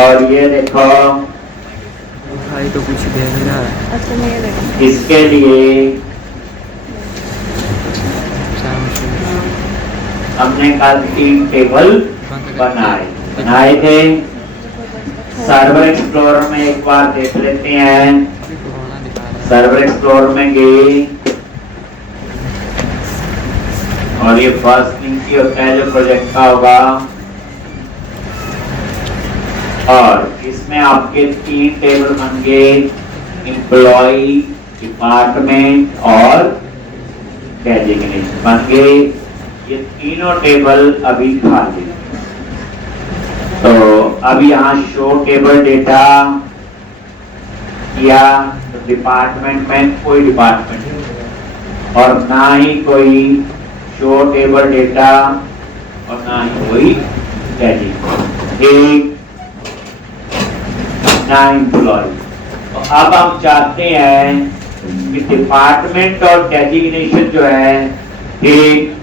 और ये देखो भाई तो कुछ दे नहीं रहा है। अच्छा मैं ये देखो इसके लिए शाम से हमने कल 3 टेबल बनाए थे। सर्वर एक्सप्लोरर में एक बार देख लेते हैं। कोरोना दिखा रहा है। सर्वर एक्सप्लोरर में गए और ये फर्स्ट लिंक की होता है जो प्रोजेक्ट का होगा, और इसमें आपके 3 टेबल बन गए, एम्प्लॉय, डिपार्टमेंट और डेजिग्नेशन बन गए। ये तीनों टेबल अभी खाली। तो अब यहाँ शो टेबल डेटा किया तो डिपार्टमेंट में कोई डिपार्टमेंट नहीं और ना ही कोई शो टेबल डेटा और ना ही कोई डेजिग्नेशन, ना एम्प्लॉय। तो अब हम चाहते हैं कि डिपार्टमेंट और डेजिग्नेशन जो है ठीक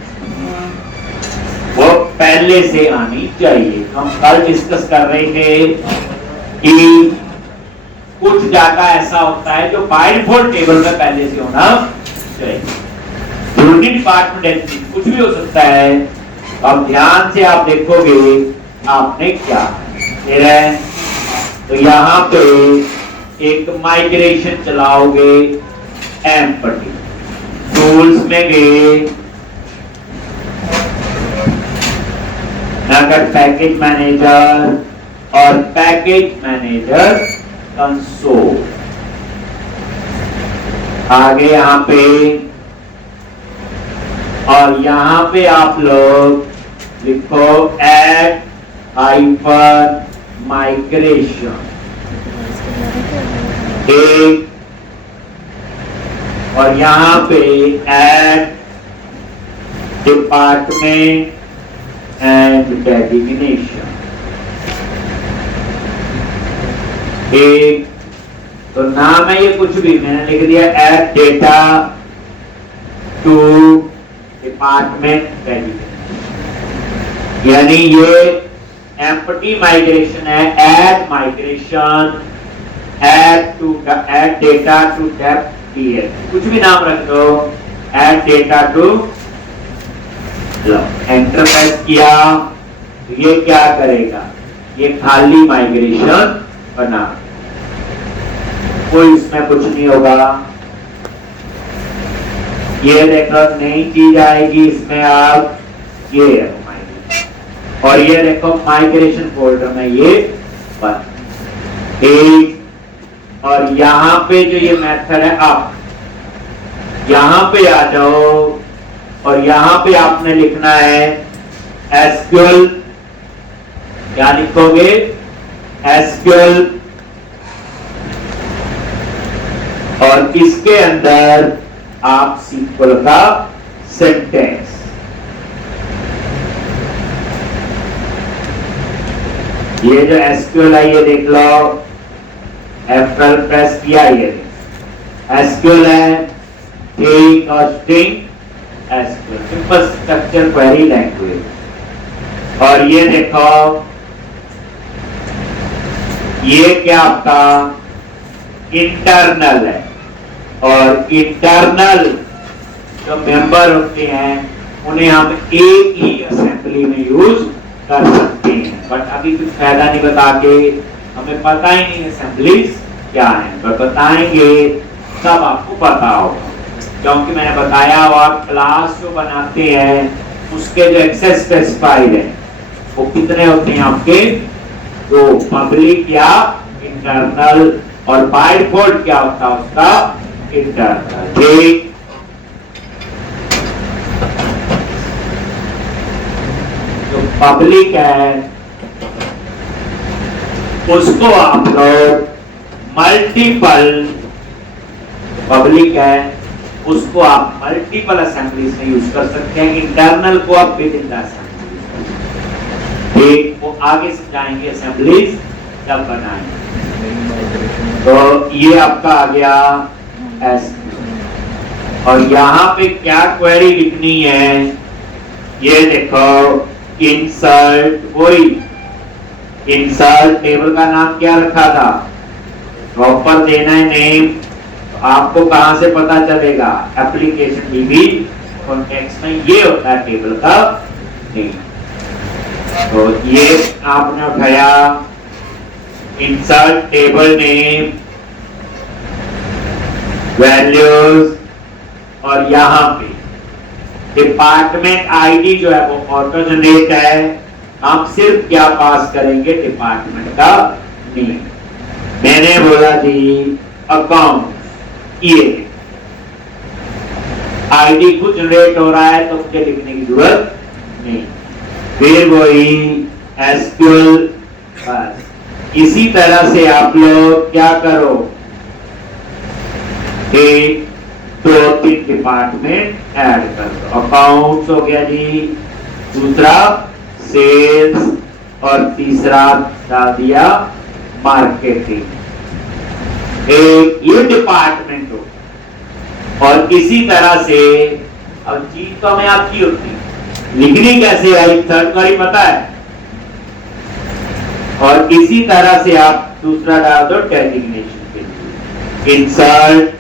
वो पहले से आनी चाहिए। हम कल डिस्कस कर रहे थे कि कुछ डाटा ऐसा होता है जो बाय डिफॉल्ट टेबल में पहले से होना चाहिए। जरूरी डिपार्टमेंट डेजिग्नेशन कुछ भी हो सकता है। अब ध्यान से आप देखोगे आपने क्या दे रहे हैं। तो यहाँ पे एक माइग्रेशन चलाओगे, एम्पटी टूल्स में गए, नगद पैकेज मैनेजर और पैकेज मैनेजर कंसोल। आगे यहाँ पे और यहाँ पे आप लोग लिखो ऐड हाइपर माइग्रेशन एक, और यहाँ पे ऐड डिपार्टमेंट एंड डेजिग्नेशन एक। तो नाम है ये कुछ भी, मैंने लिख दिया add data to department designation, यानी ये एम्प्टी माइग्रेशन है। Add migration, add data to depth DL, कुछ भी नाम रख दो, add data to. Enter press किया तो ये क्या करेगा, ये खाली माइग्रेशन बना, कोई इसमें कुछ नहीं होगा। ये देखो नई चीज आएगी इसमें, आप ये माइग्रेशन, और ये देखो माइग्रेशन फोल्डर में ये बन एक। और यहाँ पे जो ये मेथड है, आप यहाँ पे आ जाओ और यहाँ पे आपने लिखना है एसक्यूएल। क्या लिखोगे, एसक्यूएल, और इसके अंदर आप सीक्वल का सिंटेक्स, ये जो एसक्यूएल है ये देख लो, F12 प्रेस किया, ये एसक्यूएल है, ठीक, और string SQL, simple structure query language. और ये देखो ये क्या आपका इंटरनल है, और इंटरनल जो मेंबर होते हैं उन्हें हम एक ही असेंबली में यूज कर सकते हैं। बट अभी कुछ फायदा नहीं बता के, हमें पता ही नहीं असेंबलीज क्या है, पर बताएंगे सब आपको पता होगा, क्योंकि मैंने बताया हुआ क्लास जो बनाते हैं उसके जो एक्सेस स्पेसिफाइड है वो कितने होते हैं आपके, दो, पब्लिक या इंटरनल, और बाय डिफॉल्ट क्या होता है उसका, इंटरनल। ठीक, जो पब्लिक है उसको आप लोग मल्टीपल, पब्लिक है उसको आप मल्टीपल असेंबलीज में यूज कर सकते हैं। इंटरनल को आप विद इन द असेंबली, ठीक, वो आगे समझाएंगे असेंबलीज जब बनाएंगे। तो ये आपका आ गया एस, और यहाँ पे क्या क्वेरी लिखनी है, ये देखो इंसर्ट, वही इंसर्ट टेबल का नाम क्या रखा था, प्रॉपर देना है नेम। तो आपको कहां से पता चलेगा, एप्लीकेशन डीबी कॉन्टेक्स्ट में ये होता है टेबल का नेम। तो ये आपने उठाया इंसर्ट टेबल नेम, वैल्यूज, और यहां पे डिपार्टमेंट आईडी जो है वो ऑटो जनरेट है। हम सिर्फ क्या पास करेंगे, डिपार्टमेंट का नेम। मैंने बोला जी अकाउंट, ये आईडी खुद जनरेट हो रहा है तो मुझे लिखने की जरूरत नहीं। फिर वही एसक्यूएल, बस इसी तरह से आप लोग क्या करो, एक 2-3 डिपार्टमेंट ऐड कर दो। अकाउंट्स हो गया जी, दूसरा सेल्स, और तीसरा डाल दिया मार्केटिंग। एक ये डिपार्टमेंट हो, और इसी तरह से अब चीज तो हमें आपकी होती है, लिखनी कैसे आई थर्ड बारी पता है। और इसी तरह से आप दूसरा डाल दो डेजिग्नेशन के लिए, इंसर्ट,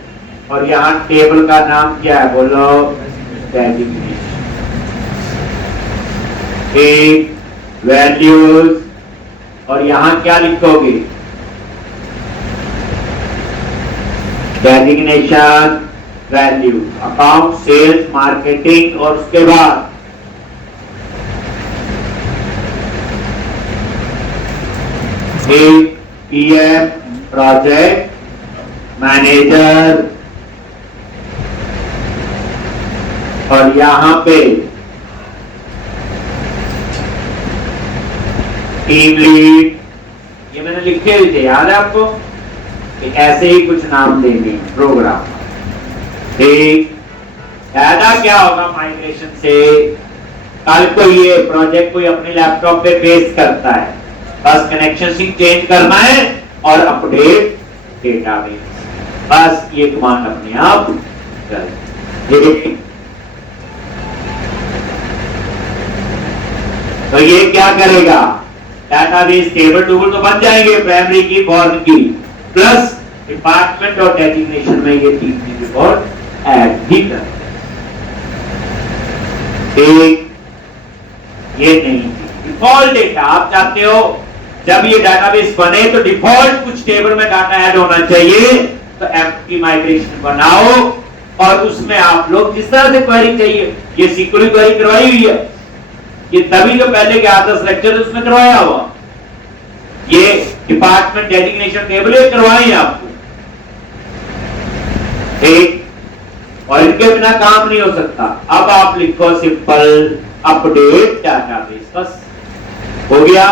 और यहां टेबल का नाम क्या है, बोलो डेजिग्नेशन। एक वैल्यूज, और यहां क्या लिखोगे, designation value, account, sales, marketing, और उसके बाद एक पीएम प्रोजेक्ट मैनेजर, और यहां पे टीम लीड। ये मैंने लिखे हुए थे, याद है आपको, कि ऐसे ही कुछ नाम देंगे प्रोग्राम। ठीक, फायदा क्या होगा माइग्रेशन से, कल को ये प्रोजेक्ट कोई अपने लैपटॉप पे पेश करता है, बस कनेक्शन सिंक चेंज करना है और अपडेट डेटाबेस, बस ये कमांड अपने आप कर। तो ये क्या करेगा, डाटाबेस टेबल टूबल तो बन जाएंगे, प्राइमरी की, फॉरेन की, प्लस डिपार्टमेंट और डेजिग्नेशन में ये तीन रिकॉर्ड ऐड भी कर। एक ये नहीं, डिफॉल्ट डेटा आप चाहते हो जब ये डाटाबेस बने तो डिफॉल्ट कुछ टेबल में डाटा ऐड होना चाहिए, तो एमटी माइग्रेशन बनाओ, और उसमें आप लोग जिस तरह से क्वेरी चाहिए, ये सीक्वल क्वेरी करवाई हुई है, ये तभी तो पहले के 8-10 लेक्चर उसमें करवाया हुआ, ये डिपार्टमेंट डेजिग्नेशन टेबल करवाए आपको। ठीक, और इनके बिना काम नहीं हो सकता। अब आप लिखो सिंपल अपडेट डाटाबेस, बस हो गया।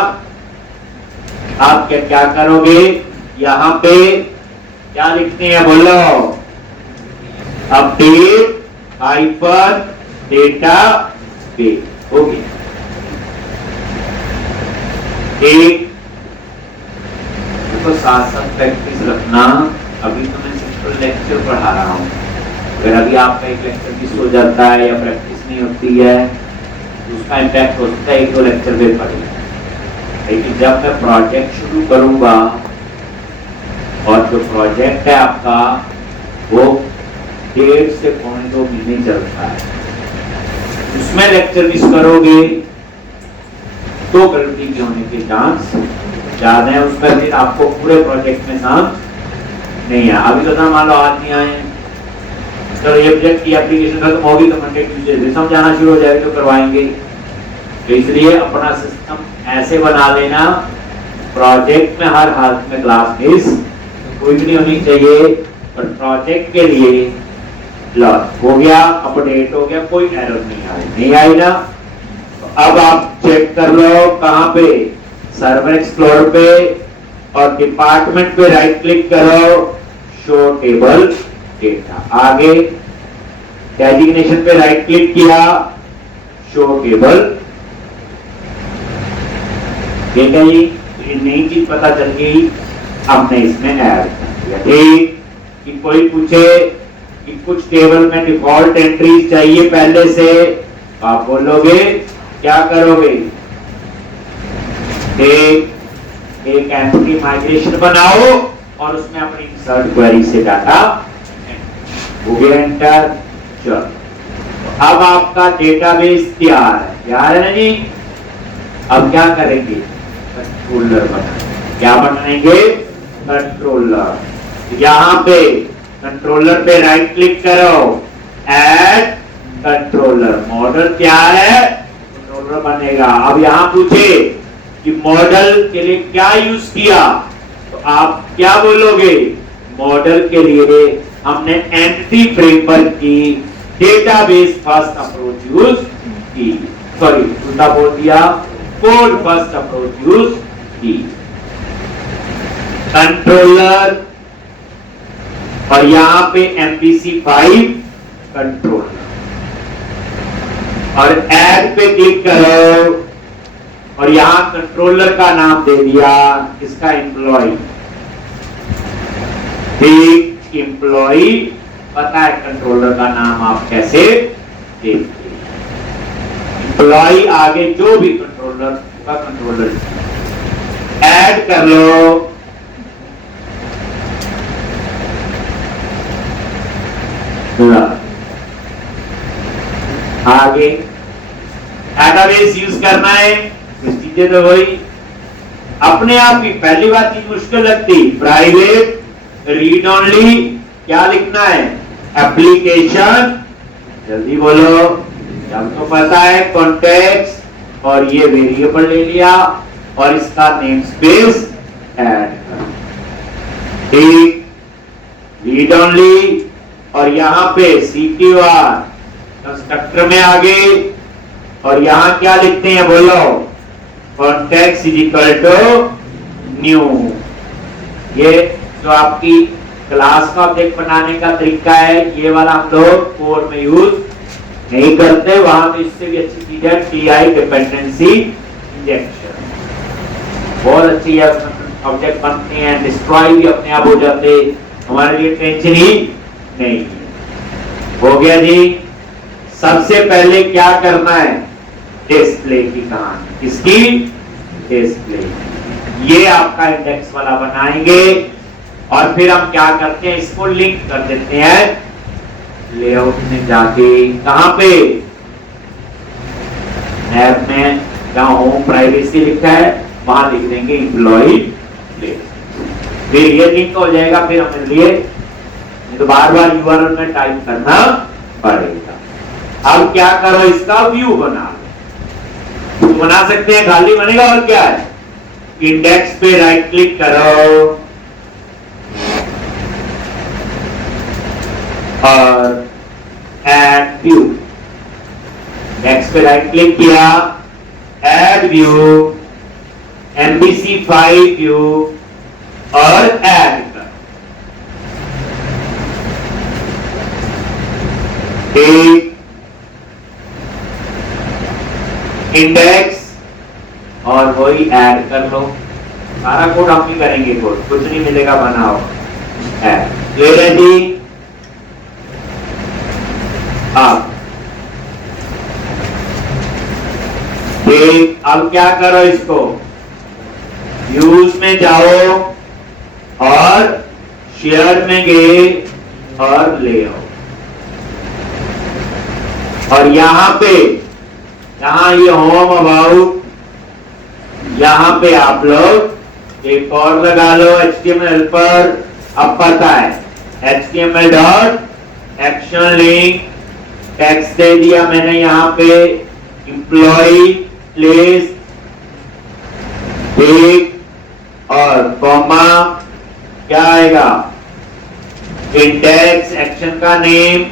आप क्या करोगे, यहां पे क्या लिखते हैं, बोलो अपडेट हाइफन डेटाबेस, हो गया। एक तो साथ साथ प्रैक्टिस रखना। अभी तो मैं सिंपल लेक्चर पढ़ा रहा हूँ, अगर अभी आपका एक लेक्चर मिस हो जाता है या प्रैक्टिस नहीं होती है तो उसका इम्पैक्ट हो सकता है 1-2 लेक्चर में पड़ेगा। लेकिन जब मैं प्रोजेक्ट शुरू करूंगा, और जो प्रोजेक्ट है आपका वो 1.5 से 2 महीने चलता है, उसमें लेक्चर मिस करोगे तो गलती के होने के चांस ज्यादा है, उसमें फिर आपको पूरे प्रोजेक्ट में नाम नहीं है। अभी तो ना मान लो आज नहीं आए, तो ये प्रोजेक्ट की एप्लीकेशन खत्म होगी तो मंडे ट्यूसडे से समझाना शुरू हो जाएगा, तो करवाएंगे। तो इसलिए अपना सिस्टम ऐसे बना लेना, प्रोजेक्ट में हर हालत में क्लास मिस कोई भी नहीं होनी चाहिए, पर प्रोजेक्ट के लिए लॉस हो गया, अपडेट हो गया, कोई एरर नहीं आई ना। अब आप चेक कर लो कहां पे, सर्वर एक्सप्लोरर पे, और डिपार्टमेंट पे राइट क्लिक करो, शो टेबल डेटा। आगे डेजिग्नेशन पे राइट क्लिक किया, शो टेबल। ठीक है जी, ये नई चीज पता चल गई, हमने इसमें ऐड कर दिया। ठीक, कि कोई पूछे कि कुछ टेबल में डिफॉल्ट एंट्रीज चाहिए पहले से, आप बोलोगे क्या करोगे, एक एक एंटिटी माइग्रेशन बनाओ और उसमें अपनी इंसर्ट क्वेरी से डाटा हो गया एंटर। चलो अब आपका डेटाबेस तैयार है ना जी। अब क्या करेंगे, कंट्रोलर बनाएंगे। क्या बनाएंगे, कंट्रोलर। यहां पे कंट्रोलर पे राइट क्लिक करो, ऐड कंट्रोलर। मॉडल तैयार है, कंट्रोलर बनेगा। अब यहां पूछे कि मॉडल के लिए क्या यूज किया, तो आप क्या बोलोगे, मॉडल के लिए हमने एंटिटी फ्रेमवर्क की डेटाबेस फर्स्ट अप्रोच यूज की। सॉरी उल्टा बोल दिया, कोड फर्स्ट अप्रोच यूज की। कंट्रोलर और यहां पे MVC5 कंट्रोलर और ऐड पे क्लिक करो और यहां कंट्रोलर का नाम दे दिया, इसका एम्प्लॉय। ठीक, एम्प्लॉय पता है कंट्रोलर का नाम आप कैसे देखते हैं। एम्प्लॉय आगे जो भी कंट्रोलर का कंट्रोलर ऐड कर लो। आगे डेटाबेस यूज करना है, कुछ चीजें तो वही अपने आप की। पहली बात की मुश्किल लगती, प्राइवेट रीड ओनली, क्या लिखना है, एप्लीकेशन, जल्दी बोलो, हमको पता है, कॉन्टेक्स्ट और ये वेरिएबल ले लिया और इसका नेम स्पेस ऐड कर। ठीक, रीड ओनली और यहां पे CTOR कंस्ट्रक्टर में आगे और यहां क्या लिखते हैं बोलो, context is equal to new. ये जो आपकी क्लास का ऑब्जेक्ट बनाने का तरीका है, ये वाला हम लोग कोड में यूज नहीं करते। वहां पे इससे भी अच्छी चीज है TI डिपेंडेंसी इंजेक्शन, बहुत अच्छी है। ऑब्जेक्ट बनते हैं, डिस्ट्रॉय भी अपने आप हो जाते, हमारे लिए टेंशन ही नहीं। हो गया जी। सबसे पहले क्या करना है, डिस्प्ले की कहानी। किसकी, डिस्प्ले। ये आपका इंडेक्स वाला बनाएंगे और फिर हम क्या करते हैं, इसको लिंक कर देते हैं लेआउट में जाके। कहां पे, ऐप में जहां होम प्राइवेसी लिखा है वहां लिख देंगे एम्प्लॉय प्लेस, फिर ये लिंक हो जाएगा। फिर हमें लिए तो बार बार URL में टाइप करना पड़ेगा। अब क्या करो, इसका व्यू बना लो। तो बना सकते हैं, खाली बनेगा और क्या है, इंडेक्स पे राइट क्लिक करो और ऐड व्यू। इंडेक्स पे राइट क्लिक किया, ऐड व्यू, MVC5 व्यू और ऐड कर। इंडेक्स और वही ऐड कर लो। सारा कोड हम ही करेंगे, कोड कुछ नहीं मिलेगा, बनाओ ऐड। ये रेडी। अब क्या करो, इसको यूज में जाओ और शेयर में गए और ले आओ और यहां पे, यहां ये होम अबाउट, यहां पे आप लोग एक और लगा लो HTML पर। अब पता है HTML dot action link, text दे दिया मैंने यहां पे, एम्प्लॉय प्लेस, ठीक, और कॉमा, क्या आएगा, इंडेक्स, एक्शन का नेम,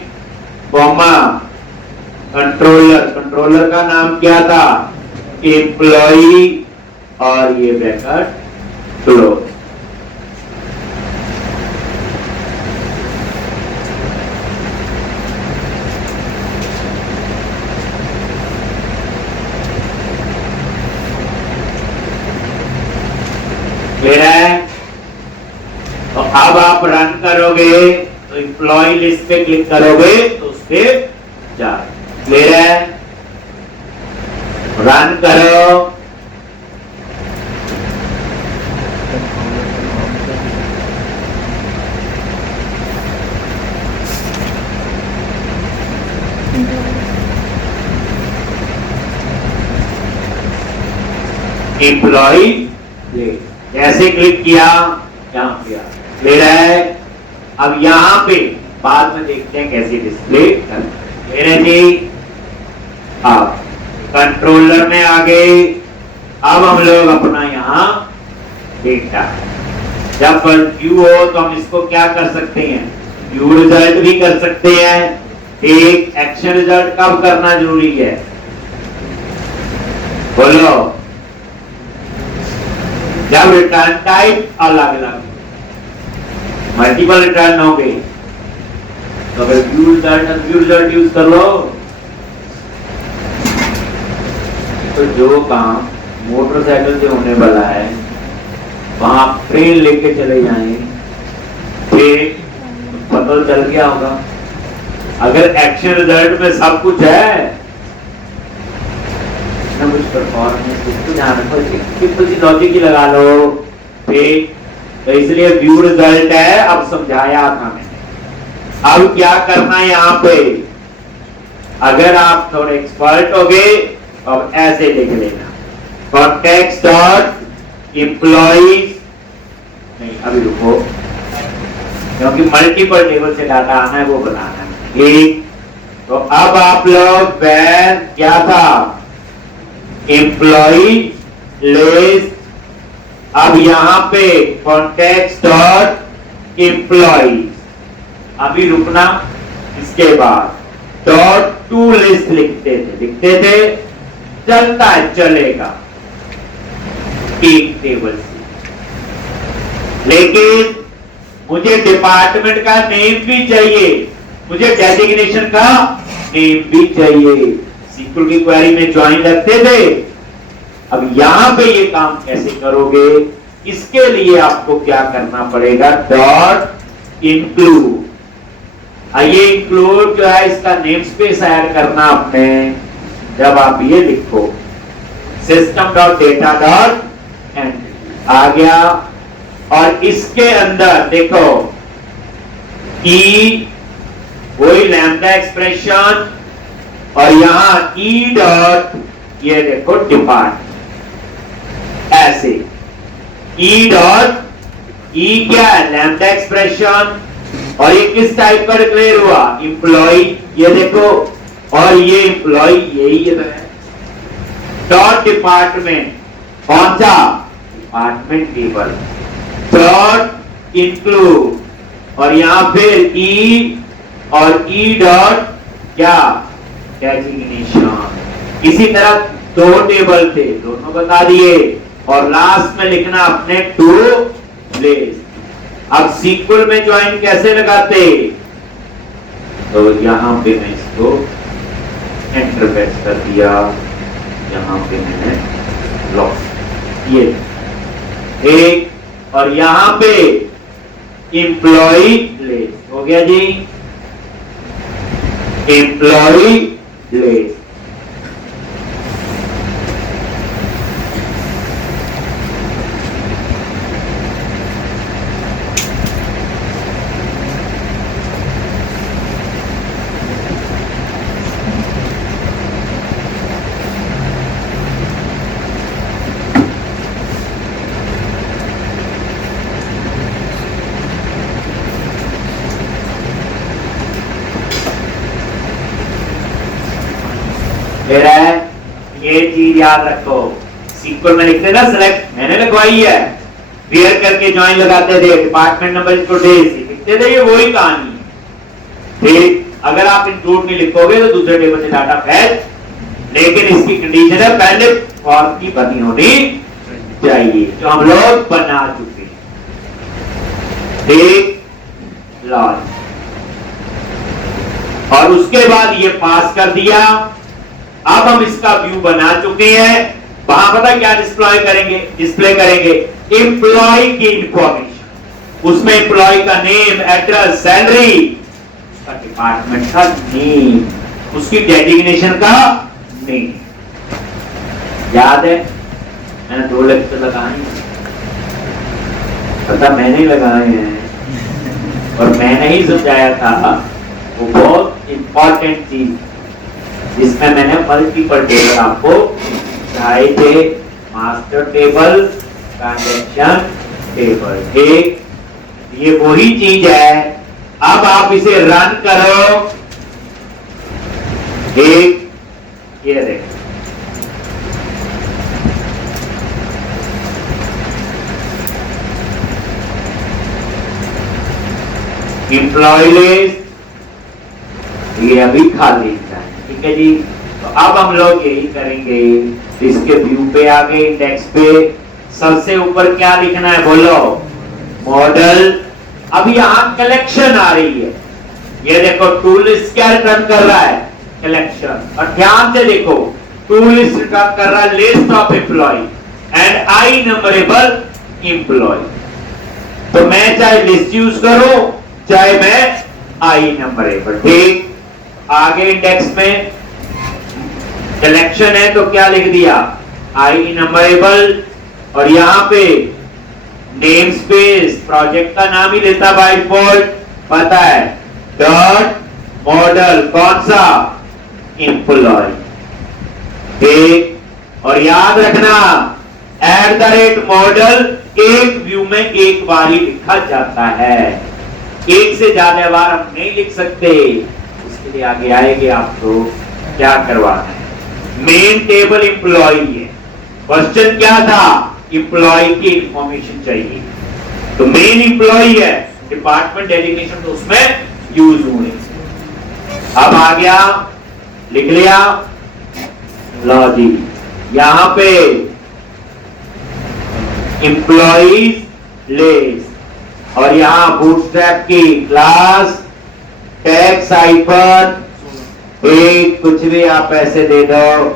कॉमा, कंट्रोलर, कंट्रोलर का नाम क्या था, एम्प्लॉय और ये ब्रैकेट क्लोज। क्लियर है? तो अब आप रन करोगे तो एम्प्लॉय लिस्ट पे क्लिक करोगे तो उस पे जा। क्लियर है? रन करो एम्प्लॉय लिस्ट। जैसे क्लिक किया यहाँ पे क्लियर है। अब यहाँ पे बाद में देखते हैं कैसे डिस्प्ले करते हैं जी। अब कंट्रोलर में आ गए। अब हम लोग अपना यहाँ डेटा जब व्यू हो तो हम इसको क्या कर सकते हैं, व्यू रिजल्ट भी कर सकते हैं। एक एक्शन रिजल्ट कब करना जरूरी है, बोलो, जब रिटर्न टाइप अलग अलग मल्टीपल रिटर्न हो गए तो अगर व्यू रिजल्ट यूज कर लो तो जो काम मोटरसाइकिल से होने वाला है वहां ट्रेन लेके चले जाएं, फिर पता चल गया होगा। अगर एक्शन रिजल्ट में सब कुछ है ना, कुछ परफॉर्मेंस कुछ ध्यान रखो, सिंपल सी लॉजिक ही लगा लो फिर। तो इसलिए व्यू रिजल्ट है, अब समझाया था मैंने। अब क्या करना है यहाँ पे, अगर आप थोड़े एक्सपर्ट हो गए अब ऐसे लिख लेना कॉन्टेक्स्ट डॉट एम्प्लॉइज, नहीं अभी रुको क्योंकि मल्टीपल टेबल से डाटा आना है वो बनाना है। ठीक, तो अब आप लोग वैर क्या था, एम्प्लॉई लिस्ट। अब यहां पे कॉन्टेक्स्ट डॉट एम्प्लॉइज, अभी रुकना, इसके बाद डॉट टू लिस्ट लिखते थे चलता है, चलेगा एक टेबल से। लेकिन मुझे डिपार्टमेंट का नेम भी चाहिए, मुझे डेजिग्नेशन का नेम भी चाहिए। सीक्वल की क्वेरी में ज्वाइन रखते थे। अब यहां पे ये काम कैसे करोगे, इसके लिए आपको क्या करना पड़ेगा, डॉट इंक्लूड। ये इंक्लूड जो है इसका नेम स्पेस ऐड करना आपने। जब आप ये लिखो system dot data dot entry आ गया, और इसके अंदर देखो ई वही लैम्डा एक्सप्रेशन, और यहां ई डॉट ये देखो डिपार्ट, ऐसे ई डॉट ई क्या है, लैम्डा एक्सप्रेशन, और ये किस टाइप का डिक्लेयर हुआ, एम्प्लॉय, ये देखो, और ये एम्प्लॉय यही है। डॉट डिपार्टमेंट, कौन सा डिपार्टमेंट टेबल, डॉट इंक्लूड, और यहां फिर ई और ई डॉट क्या, डेजिग्नेशन। इसी तरह दो टेबल थे, दोनों बता दिए, और लास्ट में लिखना अपने टू लिस्ट। अब सीक्वल में ज्वाइन कैसे लगाते, तो यहां पे मैं इसको एंटर प्रेस कर दिया, यहां पे मैंने लॉक ये एक, और यहां पे एम्प्लॉई लिस्ट हो गया जी, एम्प्लॉई लिस्ट। फिर है ये चीज याद रखो, सीक्वल में लिखते ना सेलेक्ट, मैंने लगवाई है, वेयर करके ज्वाइन लगाते थे, डिपार्टमेंट नंबर इसको लिखते थे, ये वही कहानी है। ठीक, अगर आप इंक्लूड नहीं लिखोगे तो दूसरे टेबल से डाटा फैच, लेकिन इसकी कंडीशन है पहले फॉर्म की बनी होनी चाहिए, जो हम लोग बना चुके हैं। ठीक, लॉन्च, और उसके बाद ये पास कर दिया। अब हम इसका व्यू बना चुके हैं, वहां पता क्या डिस्प्ले करेंगे एम्प्लॉय की इंफॉर्मेशन, उसमें एम्प्लॉय का नेम, एड्रेस, सैलरी, उसका डिपार्टमेंट का नेम, उसकी डेजिग्नेशन का नेम। याद है मैंने 2 लेक्चर लगाए हैं, पता मैंने लगाए हैं, और मैंने ही समझाया था। वो बहुत इंपॉर्टेंट चीज जिसमें मैंने मल्टीपल टेबल आपको दिखाए थे, मास्टर टेबल, ट्रांजैक्शन टेबल। ठीक, ये वही चीज है। अब आप इसे रन करो। ठीक, ये देखो, एम्प्लॉय लिस्ट ये अभी खाली है। ठीक है जी, तो अब हम लोग यही करेंगे। इसके व्यू पे आ गए, इंडेक्स पे सबसे ऊपर क्या लिखना है बोलो, मॉडल। अब यहां कलेक्शन आ रही है, ये देखो टूल लिस्ट क्या रिटर्न कर रहा है, कलेक्शन। और ध्यान से देखो, टूल लिस्ट रिटर्न कर रहा है list of employee and I enumerable employee. तो मैं चाहे लिस्ट यूज करूं, चाहे मैं आई नंबरेबल। ठीक, आगे इंडेक्स में कलेक्शन है तो क्या लिख दिया, आई नंबरेबल। और यहां पे नेम स्पेस प्रोजेक्ट का नाम ही लेता बाय डिफॉल्ट, पता है, डॉट मॉडल कौन सा, एम्प्लॉय। ठीक, और याद रखना @मॉडल एक व्यू में एक बार ही लिखा जाता है, एक से ज्यादा बार हम नहीं लिख सकते। इसके लिए आगे आएंगे आपको क्या करवाना है। मेन टेबल एम्प्लॉय है, क्वेश्चन क्या था, एम्प्लॉय की इंफॉर्मेशन चाहिए, तो मेन एम्प्लॉय है, डिपार्टमेंट डेजिग्नेशन तो उसमें यूज हुए। अब आ गया, लिख लिया, लो जी, यहां पे एम्प्लॉइज लिस्ट और यहां बूटस्ट्रैप की क्लास टैक्स हाइफन एक, कुछ भी आप ऐसे दे दो,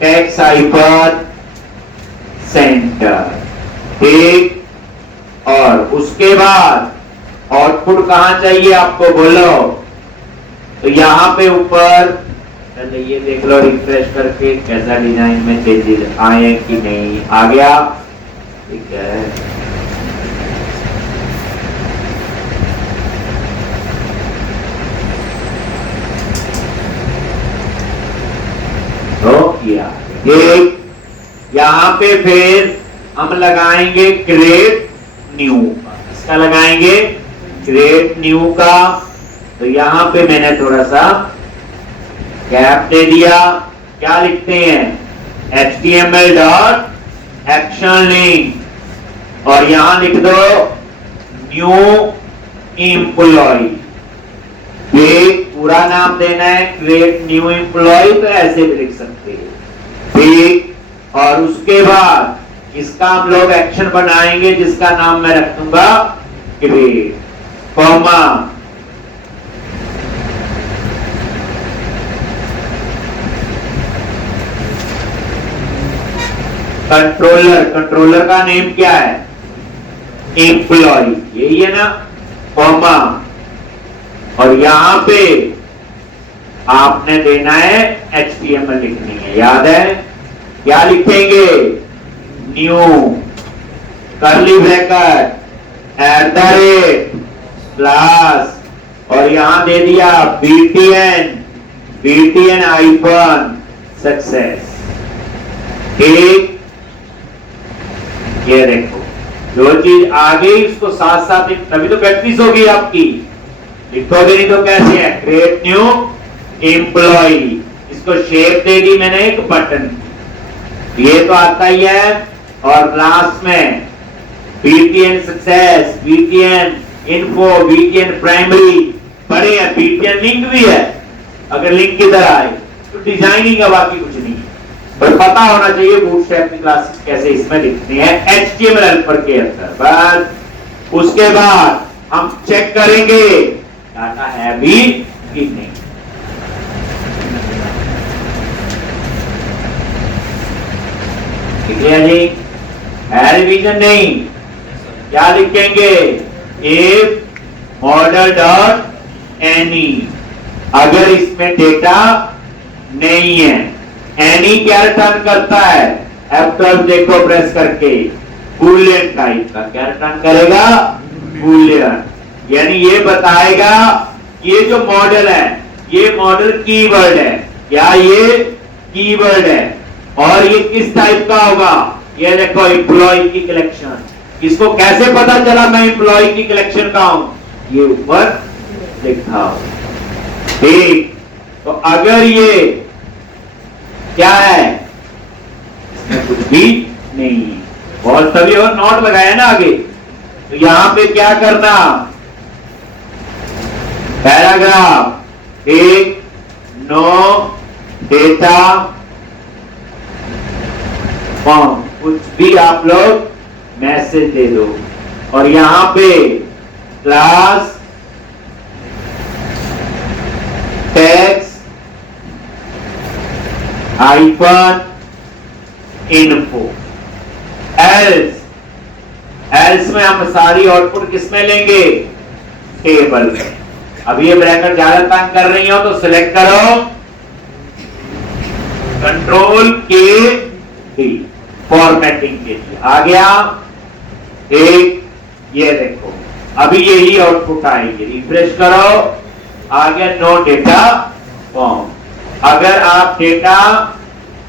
टैक्स हाइफन सेंटर। ठीक, और उसके बाद आउटपुट कहां चाहिए आपको बोलो, तो यहां पे ऊपर पहले ये देख लो रिफ्रेश करके कैसा डिजाइन में चेंजेस आए कि नहीं, आ गया। ठीक है, तो किया। ठीक, यहां पे फिर हम लगाएंगे क्रिएट न्यू का, इसका लगाएंगे क्रिएट न्यू का। तो यहां पे मैंने थोड़ा सा गैप दे दिया, क्या लिखते हैं, HTML डॉट एक्शन लिंक, और यहां लिख दो न्यू एम्प्लॉय। एक पूरा नाम देना है क्रिएट न्यू एम्प्लॉय, तो ऐसे भी लिख सकते हैं। ठीक, और उसके बाद इसका हम लोग एक्शन बनाएंगे जिसका नाम मैं रख दूंगा क्रिएट, कॉमा कंट्रोलर, कंट्रोलर का नेम क्या है, एम्प्लॉय, यही है ना, कॉमा, और यहां पे आपने देना है HTML लिखनी है, याद है, क्या लिखेंगे, न्यू कर्ली ब्रैकेट क्लास, और यहां दे दिया BTN आइफन सक्सेस। ठीक, ये देखो जो चीज आ गई उसको साथ साथ तभी तो प्रैक्टिस होगी आपकी, लिखोगे नहीं तो कैसे है, क्रिएट न्यू एम्प्लॉय, इसको शेप दे दी मैंने एक बटन, ये तो आता ही है। और लास्ट में BTN success, BTN info, BTN primary, बड़े हैं, BTN लिंक भी है, अगर लिंक किधर आए तो डिजाइनिंग का बाकी कुछ नहीं है, पर पता होना चाहिए बूटस्ट्रैप की क्लासेस कैसे इसमें लिखनी है HTML हेल्पर के अंदर। बस उसके बाद हम चेक करेंगे डाटा है भी कि नहीं। ठीक है जी, है रिवीजन नहीं, क्या लिखेंगे, इफ मॉडल डॉट एनी, अगर इसमें डेटा नहीं है, एनी क्या रिटर्न करता है, F12 देखो प्रेस करके, बूलियन टाइप का क्या रिटर्न करेगा, बूलियन, यानी ये बताएगा ये जो मॉडल है ये मॉडल कीवर्ड है, क्या ये कीवर्ड है, और ये किस टाइप का होगा, ये देखो एम्प्लॉय की कलेक्शन, इसको कैसे पता चला मैं एम्प्लॉय की कलेक्शन का हूं, ये ऊपर लिखा हो। ठीक, तो अगर ये क्या है, इसमें कुछ भी नहीं है, और तभी और नोट लगाया ना आगे, तो यहां पे क्या करना, पैराग्राफ 1 नो डेटा फॉर्म, कुछ भी आप लोग मैसेज दे दो, और यहां पे class tags hyphen info. Else में हम सारी आउटपुट किसमें लेंगे, टेबल में। अब ये ब्रैकेट ज्यादा तंग कर रही हो तो सिलेक्ट करो कंट्रोल के डी, फॉर्मेटिंग के लिए आ गया। एक ये देखो अभी यही आउटपुट आएगी, रिफ्रेश करो, आ गया नो डेटा फॉर्म। अगर आप डेटा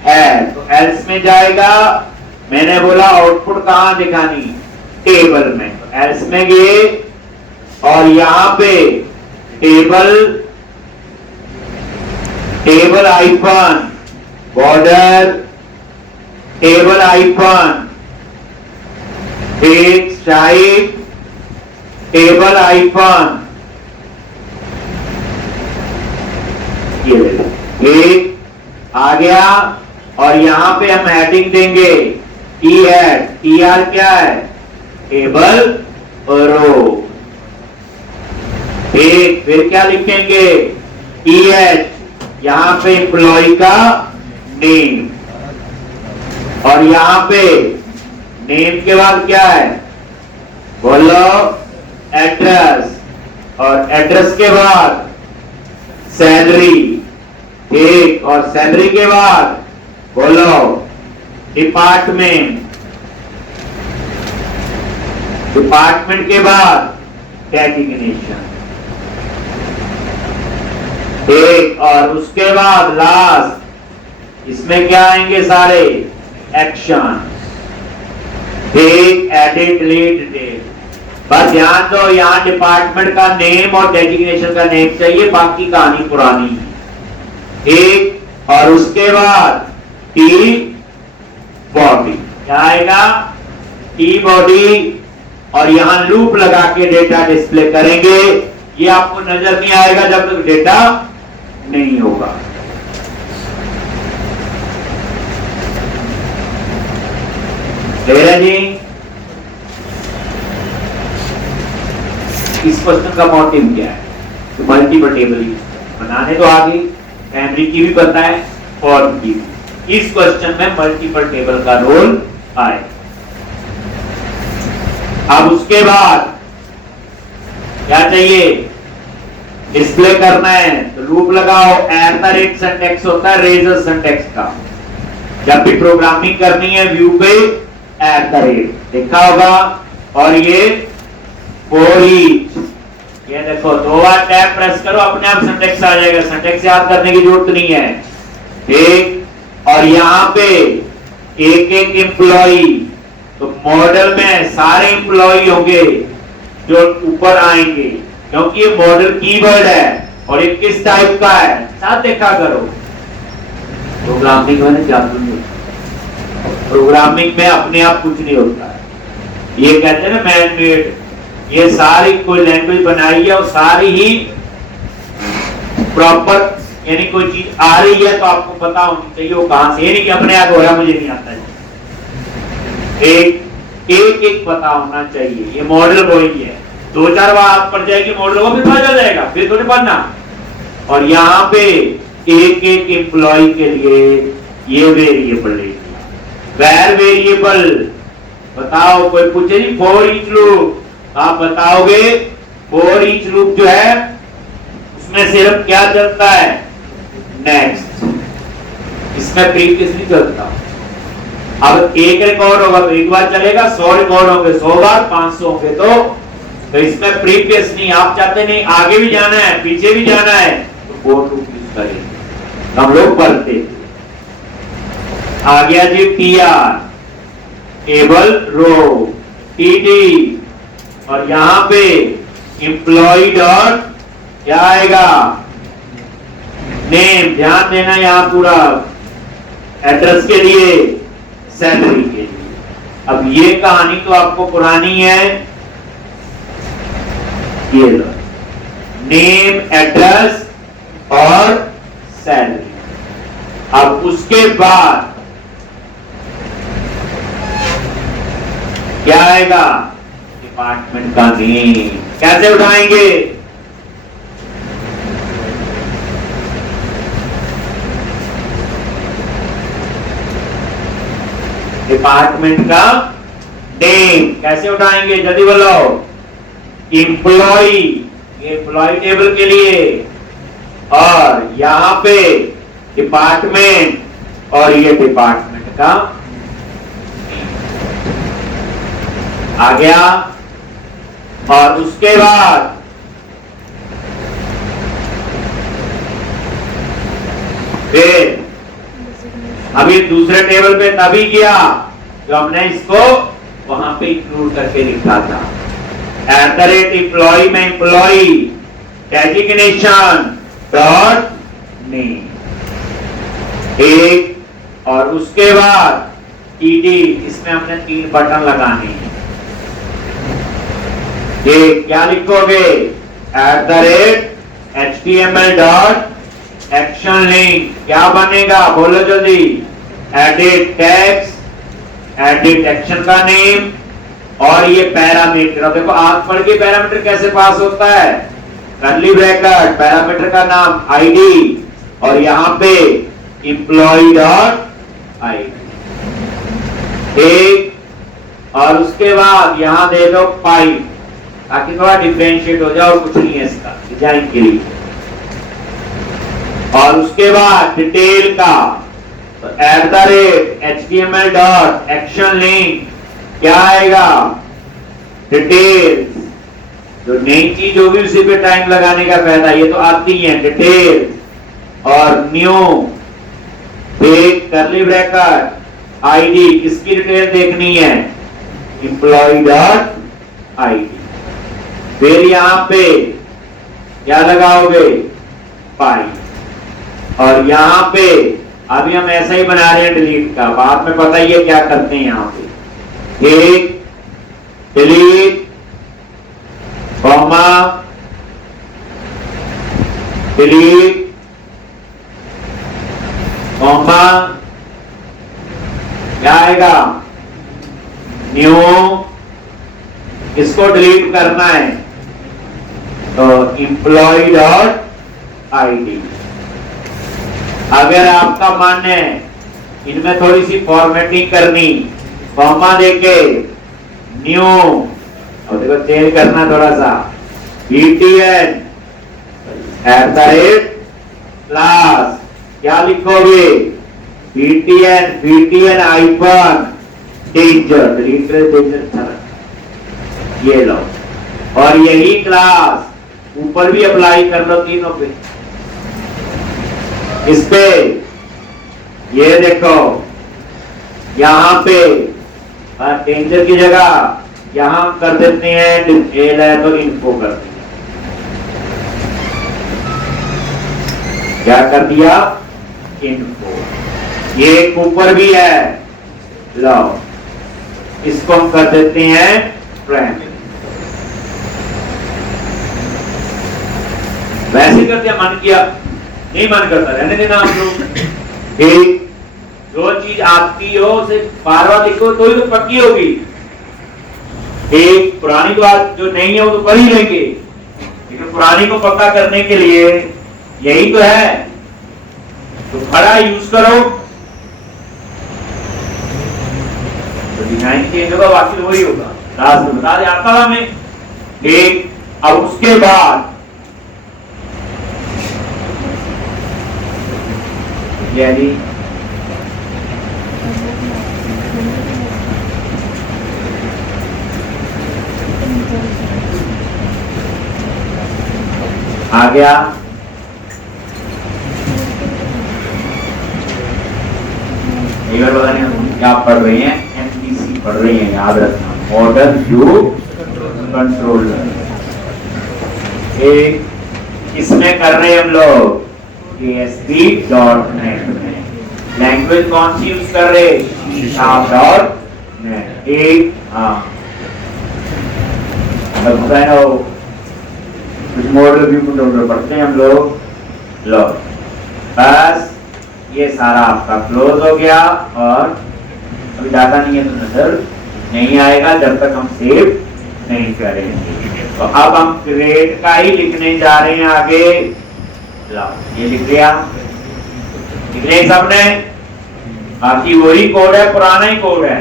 है तो एल्स में जाएगा, मैंने बोला आउटपुट कहां दिखानी, टेबल में, तो एल्स में गए और यहां पे table icon border, table icon page type, table icon ये आ गया, और यहां पे हम हेडिंग देंगे टी हेड, टी आर क्या है, टेबल रो। एक फिर क्या लिखेंगे, टी एच, यहां पे एम्प्लॉय का नेम, और यहां पे नेम के बाद क्या है, बोलो एड्रेस, और एड्रेस के बाद सैलरी, ठीक, और सैलरी के बाद बोलो डिपार्टमेंट, डिपार्टमेंट के बाद डेजिग्नेशन, ठीक, और उसके बाद लास्ट इसमें क्या आएंगे सारे एक्शन, ठीक, एडिट डिलीट डिटेल। बस ध्यान दो यहां डिपार्टमेंट का नेम और डेजिग्नेशन का नेम चाहिए, बाकी कहानी पुरानी है, ठीक, और उसके बाद टी बॉडी क्या आएगा, टी बॉडी, और यहां लूप लगा के डेटा डिस्प्ले करेंगे। ये आपको नजर नहीं आएगा जब तक डेटा नहीं होगा। क्लियर है जी? इस क्वेश्चन का मोटिव क्या है, तो मल्टीपल टेबल यूज बनाने तो आगे मेमोरी की भी पता है, फॉर्म की भी। इस क्वेश्चन में मल्टीपल टेबल का रोल आए। अब उसके बाद क्या चाहिए, डिस्प्ले करना है, तो लूप लगाओ, @ सिंटैक्स होता है रेजर सिंटैक्स का, जब भी प्रोग्रामिंग करनी है व्यू पे @ देखा होगा, और ये फॉर ईच, ये देखो 2 बार टैब प्रेस करो अपने आप सिंटैक्स आ जाएगा, सिंटैक्स याद करने की जरूरत नहीं है, ठीक, और यहाँ पे एक एक एम्प्लॉई, तो मॉडल में सारे एम्प्लॉई होंगे जो ऊपर आएंगे, क्योंकि ये मॉडल कीवर्ड है, और ये किस टाइप का है साथ देखा करो। प्रोग्रामिंग में जादू नहीं होता, प्रोग्रामिंग में अपने आप कुछ नहीं होता है, ये कहते हैं ना मैन मेड, ये सारी कोई लैंग्वेज बनाई है और सारी ही प्रॉपर, यानी कोई चीज आ रही है तो आपको पता होनी चाहिए वो कहां से, ये नहीं कि अपने आप हो रहा मुझे नहीं आता है, एक पता होना चाहिए। ये मॉडल वही है, 2-4 बार आप पढ़ जाएगी मॉडल को फिर पता जाएगा, फिर थोड़ी पढ़ना। और यहाँ पे एक एक एम्प्लॉय के लिए ये वेरिएबल है, वैर वेरिएबल बताओ, कोई पूछे जी फॉर ईच लूप, आप बताओगे फॉर ईच लूप जो है उसमें सिर्फ क्या चलता है, नेक्स्ट, इसमें प्रीवियस नहीं चलता। अब एक रिकॉर्ड होगा तो एक बार चलेगा, 100 रिकॉर्ड होंगे 100 बार, 500 होंगे तो इसमें प्रीवियस नहीं, आप चाहते नहीं आगे भी जाना है पीछे भी जाना है तो फॉर लूप यूज करेंगे, हम लोग पढ़ते। आ गया जी टीआर, टेबल रो टीडी, और यहां पे एम्प्लॉय डॉट क्या आएगा, नेम। ध्यान देना यहां पूरा एड्रेस के लिए, सैलरी के लिए। अब ये कहानी तो आपको पुरानी है, ये लो नेम एड्रेस और सैलरी। अब उसके बाद क्या आएगा, डिपार्टमेंट का नेम। कैसे उठाएंगे, डिपार्टमेंट का नेम कैसे उठाएंगे, जल्दी बोलो। एम्प्लॉय, ये एम्प्लॉय टेबल के लिए, और यहां पे डिपार्टमेंट, और ये डिपार्टमेंट का आ गया। और उसके बाद फिर अभी दूसरे टेबल पे तभी किया जो हमने इसको वहां पे इंक्लूड करके लिखा था। @एम्प्लॉय में एम्प्लॉय डेजिग्नेशन डॉट नेम एक, और उसके बाद ईडी, इसमें हमने 3 बटन लगाने हैं। ये क्या लिखोगे, @HTML डॉट एक्शन लिंक, क्या बनेगा बोलो जल्दी, एडिट टेक्स्ट, एडिट एक्शन का नेम, और ये पैरामीटर। अब देखो आंख पढ़ के पैरामीटर कैसे पास होता है, कर्ली ब्रैकेट, पैरामीटर का नाम आईडी, और यहां पे एम्प्लॉय डॉट आईडी एक, और उसके बाद यहां दे दो 5 ताकि थोड़ा डिफरेंशिएट हो जाए, और कुछ नहीं है इसका, डिजाइन के लिए। और उसके बाद डिटेल का, तो @HTML डॉट एक्शन लिंक क्या आएगा, डिटेल, जो नई चीज होगी उसी पे टाइम लगाने का फायदा, ये तो आती है डिटेल, और न्यू एक कर्ली ब्रैकेट आईडी, किसकी डिटेल देखनी है, एम्प्लॉय डॉट आईडी। फिर यहां पे क्या लगाओगे, 5, और यहां पे अभी हम ऐसा ही बना रहे हैं डिलीट का, बाद में पता ही है क्या करते हैं। यहां पे एक डिलीट, कॉमा, डिलीट, कॉमा, क्या आएगा, न्यू, इसको डिलीट करना है तो एम्प्लॉय डॉट आईडी। अगर आपका मन है इनमें थोड़ी सी फॉर्मेटिंग करनी, कॉमा देके न्यू, और देखो चेंज करना थोड़ा सा, BTN क्लास, क्या लिखोगे, BTN आइकन डेंजर, डिलीट कर डेंजर, ये लो, और यही क्लास ऊपर भी अप्लाई कर लो तीनों पे। इस पे ये देखो, यहां पे डेंजर की जगह यहां कर देते हैं डिटेल है तो इनको कर देते हैं। क्या कर दिया, इनको। ये ऊपर भी है, लो, इसको हम कर देते हैं फ्रेंड। वैसे कर दिया, मन किया, नहीं मन करता रहने देना आप लोग। एक जो चीज आती हो उसे बार बार लिखो तो ही तो पक्की होगी। एक पुरानी बात जो नहीं है वो तो कर ही लेंगे, लेकिन पुरानी को पक्का करने के लिए यही तो है, तो खड़ा यूज करो तो डिजाइन चेंज होगा, बाकी वही होगा। लास्ट में बता दे आता था हमें। एक, अब उसके बाद यानी आ गया, एक बार पता नहीं हम क्या पढ़ रहे हैं, MPC पढ़ रही हैं, याद रखना, मॉडल व्यू कंट्रोलर। एक इसमें कर रहे हैं हम लोग ASP.NET में। लैंग्वेज कौन सी यूज कर रहे? C#.NET। एक कुछ मॉडल व्यू कंट्रोलर पढ़ते हैं हम लोग। लो बस ये सारा आपका क्लोज हो गया, और अभी डाटा नहीं है तो नजर नहीं आएगा जब तक हम सेव नहीं करेंगे। तो अब हम ग्रेड का ही लिखने जा रहे हैं आगे। लो ये लिख लिया, लिख लिया सबने, बाकी वही कोड है, पुराना ही कोड है,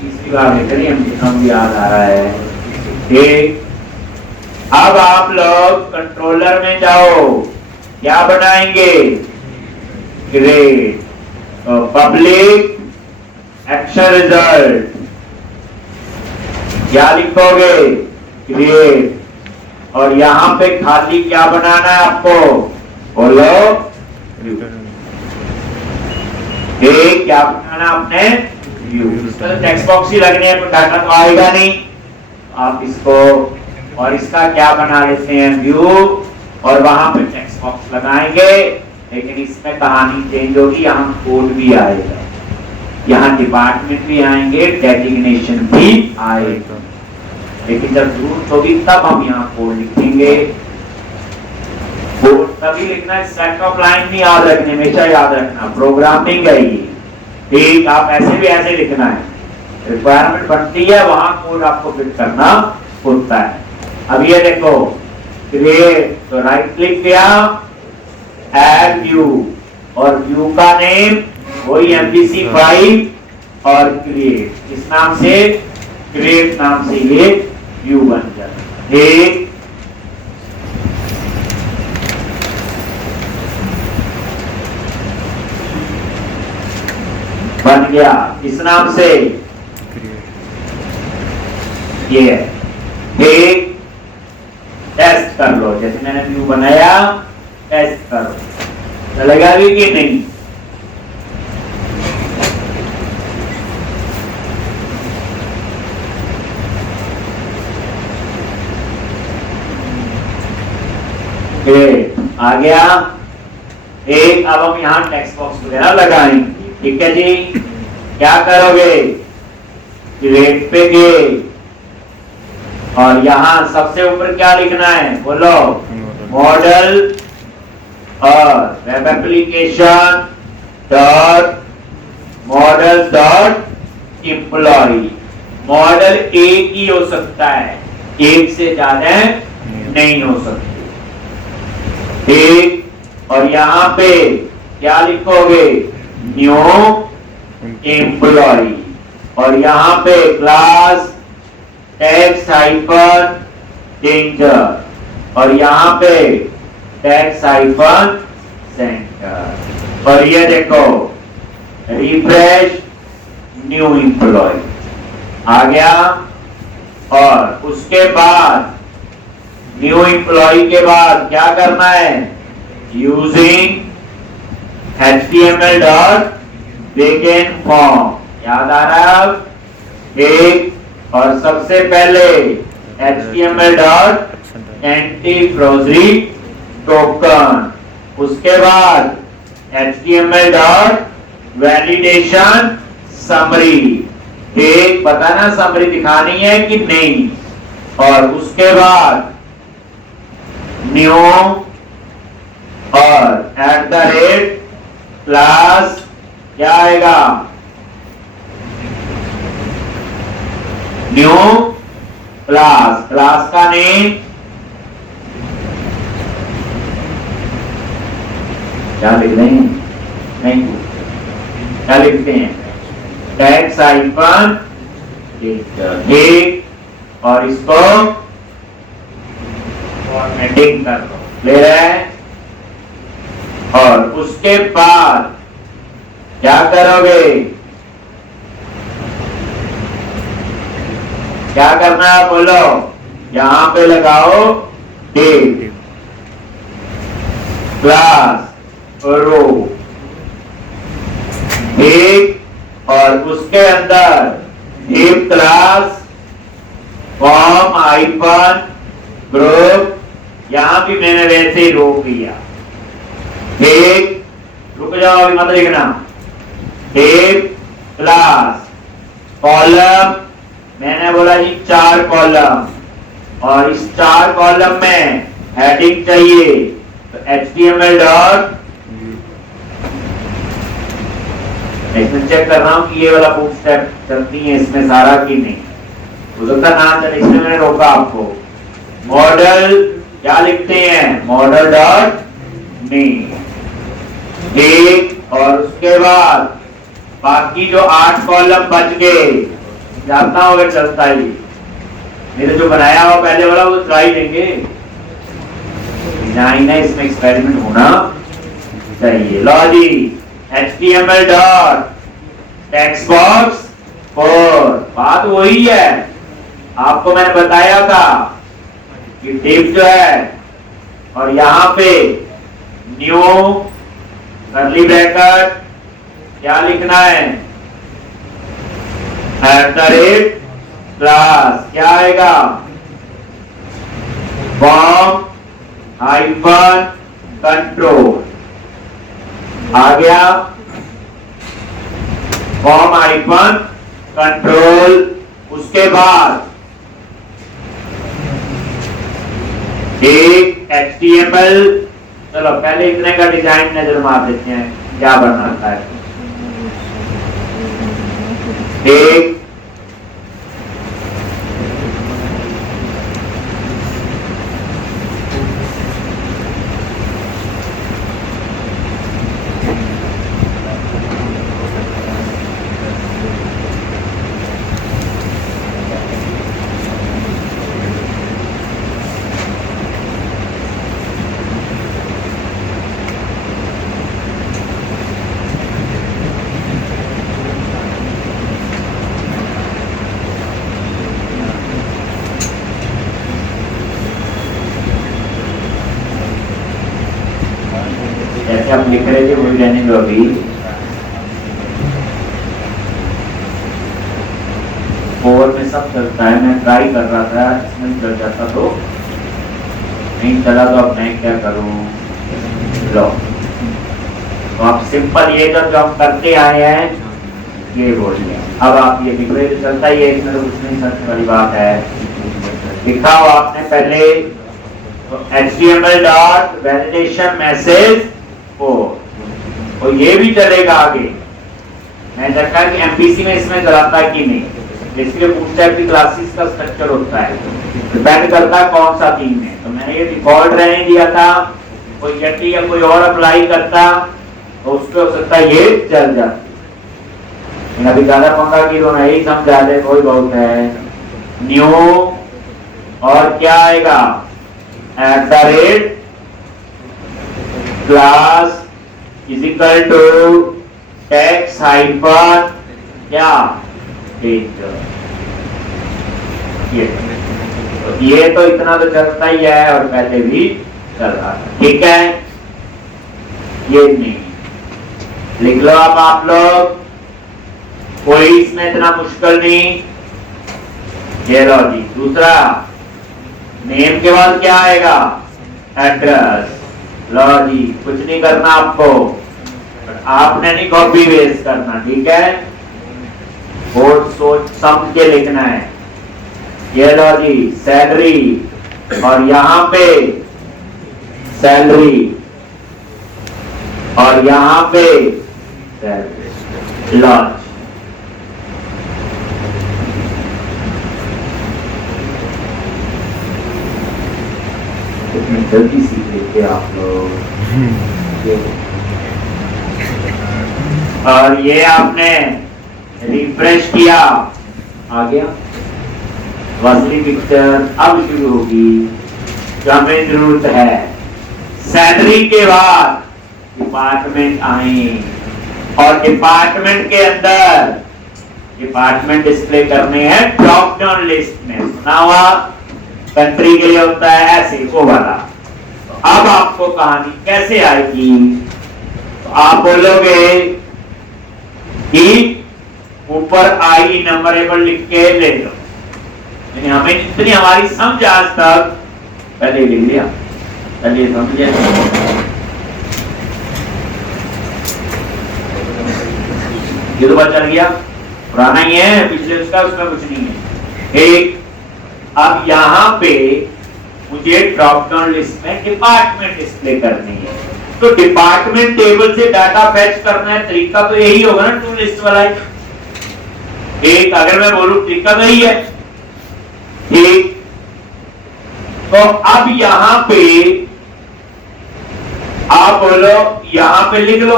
तीसरी बार लिख रही हम जितना भी याद आ रहा है। ठीक, अब आप लोग कंट्रोलर में जाओ, क्या बनाएंगे? ग्रेड, तो पब्लिक एक्शन रिजल्ट क्या लिखोगे? ग्रेड, और यहां पे खाली क्या बनाना है आपको? बोलो क्या बनाना आपने? व्यू। टेक्स्ट बॉक्स ही लगने हैं, डाटा तो आएगा नहीं, आप इसको और इसका क्या बना लेते हैं? व्यू, और वहां पे टेक्स्ट बॉक्स लगाएंगे, लेकिन इसमें कहानी चेंज होगी, यहाँ कोड भी आएगा, यहाँ डिपार्टमेंट भी आएंगे, डेजिग्नेशन भी आएगा, लेकिन जब जरूरत होगी तब हम यहाँ कोड लिखेंगे। कोड तभी लिखना है, सेट ऑफ लाइन नहीं याद रखने, हमेशा याद रखना, प्रोग्रामिंग है ये। ठीक, आप ऐसे भी ऐसे लिखना है, रिक्वायरमेंट बनती है वहां कोड आपको फिट करना होता है। अब ये देखो क्रिएट, तो राइट क्लिक किया, ऐड व्यू, और व्यू का नेम वही MVC5 और क्रिएट, इस नाम से क्रिएट नाम से ये व्यू बन जाता। ठीक, बन गया इस नाम से ये। ठीक, टेस्ट कर लो, जैसे मैंने व्यू बनाया, टेस्ट करो चलेगा भी कि नहीं। आ गया एक। अब हम यहाँ टेक्स्ट बॉक्स वगैरह लगाएंगे। ठीक है जी, क्या करोगे? क्रिएट पे गए, और यहाँ सबसे ऊपर क्या लिखना है? बोलो मॉडल और web application dot model dot employ. Model एक ही हो सकता है, एक से ज्यादा नहीं हो सकते। ठीक, और यहाँ पे क्या लिखोगे? न्यू एम्प्लॉय, और यहाँ पे क्लास टेक्स्ट हाइफन डेंजर, और यहाँ पे टेक्स्ट हाइफन सेंटर, और ये देखो रिफ्रेश न्यू एम्प्लॉय आ गया। और उसके बाद न्यू एम्प्लॉय के बाद क्या करना है? Using HTML dot backend form, याद आ रहा है अब? एक, और सबसे पहले HTML डॉट एंटी फ्रोजरी टोकन, उसके बाद HTML डॉट वैलिडेशन समरी। ठीक, बताना समरी दिखानी है कि नहीं। और उसके बाद न्यू और @ क्लास क्या आएगा? न्यू क्लास, क्लास का नेम क्या लिख रहे हैं? नहीं, क्या लिखते हैं? टेक्स्ट हाइफन ठीक, और इसको फॉर्मेटिंग कर दो, ले रहे हैं। और उसके बाद क्या करोगे? क्या करना है बोलो? यहां पे लगाओ डेट, क्लास रो, ठीक, और उसके अंदर div class form hyphen group, यहां भी मैंने वैसे ही रोक दिया। ठीक, रुक जाओ, अभी मत लिखना। डिव क्लास कॉलम, मैंने बोला जी 4 कॉलम, और इस 4 कॉलम में हेडिंग चाहिए, तो HTML डॉट, इसमें चेक कर रहा हूं कि ये वाला फुट स्टेप चलती है इसमें सारा की नहीं, हो सकता नाम चले, इसमें मैंने रोका आपको। मॉडल क्या लिखते हैं, मॉडल डॉट नेम। ठीक, और उसके बाद बाकी जो 8 कॉलम बच गए, जानता होगा चलता ही, मेरे जो बनाया हुआ पहले वाला वो ट्राई देंगे, डिजाइन है, इसमें एक्सपेरिमेंट होना चाहिए। लो जी, HTML डॉट टेक्स्ट बॉक्स 4, बात वही है, आपको मैंने बताया था कि डिव जो है, और यहां पे न्यू कर्ली ब्रैकेट क्या लिखना है, @ क्लास, क्या आएगा, फॉर्म हाइफन कंट्रोल, आ गया फॉर्म हाइफन कंट्रोल। उसके बाद एक HTML, चलो पहले इतने का डिजाइन नजर मार देते हैं क्या बनाता है। एक जैसे आप लिख रहे थे वही रहने दो अभी। ओवर में सब चलता है, मैं ट्राई कर रहा था, इसमें चल जाता तो नहीं चला, तो अब मैं क्या करूं। लो, तो आप सिंपल ये जो हम करते आए हैं ये बोलिए, अब आप ये लिख रहे तो चलता ही है, इसमें तो कुछ नहीं करने वाली बात है। लिखा हो आपने पहले तो HTML डॉट वैलिडेशन मैसेज, और ये भी चलेगा आगे। मैं देखा कि MPC में इसमें चलाता है कि नहीं, इसलिए बूटस्ट्रैप की क्लासेस का स्ट्रक्चर होता है, डिपेंड करता है कौन सा थीम है। तो मैंने ये डिफॉल्ट रहने दिया था, कोई यटी या कोई और अप्लाई करता तो उस पर हो सकता है ये चल जाती, लेकिन अभी ज्यादा पंगा की तो नहीं समझा दे, कोई बहुत है। न्यू और क्या आएगा, @ class is equal to text hyphen क्या ये तो इतना तो चलता ही है, और पहले भी चल रहा था। ठीक है, ये नहीं लिख लो आप लोग, कोई इसमें इतना मुश्किल नहीं। ये लो जी, दूसरा नेम के बाद क्या आएगा, एड्रेस। लो जी, कुछ नहीं करना आपको, आपने नहीं कॉपी पेस्ट करना, ठीक है, और सोच समझ के लिखना है। ये लो जी, सैलरी, और यहां पे सैलरी, और यहां पे सैलरी। लॉन्च, कितनी जल्दी सीख लेते आप लोग। और ये आपने रिफ्रेश किया, आ गया वास्तविक पिक्चर। अब शुरू होगी जो हमें जरूरत है, सैलरी के बाद डिपार्टमेंट आए, और डिपार्टमेंट के अंदर डिपार्टमेंट डिस्प्ले करने हैं ड्रॉप डाउन लिस्ट में। सुना हुआ, कंट्री के लिए होता है ऐसे वो वाला। तो अब आपको कहानी कैसे आएगी, तो आप बोलोगे कि ऊपर आई नंबरेबल लिख के ले लो। यानी हमें इतनी हमारी समझ आज तक पहले लिख लिया, पहले समझे। ये तो बात चल गया, पुराना ही है, पिछले उसका उसमें कुछ नहीं है। एक अब यहाँ पे मुझे ड्रॉप डाउन लिस्ट में डिपार्टमेंट डिस्प्ले करनी है, तो डिपार्टमेंट टेबल से डाटा फेच करना है, तरीका तो यही होगा ना, टू लिस्ट वाला है। एक अगर मैं बोलूं तरीका तो यही है, ठीक। तो अब यहां पे आप बोलो, यहां पे लिख लो,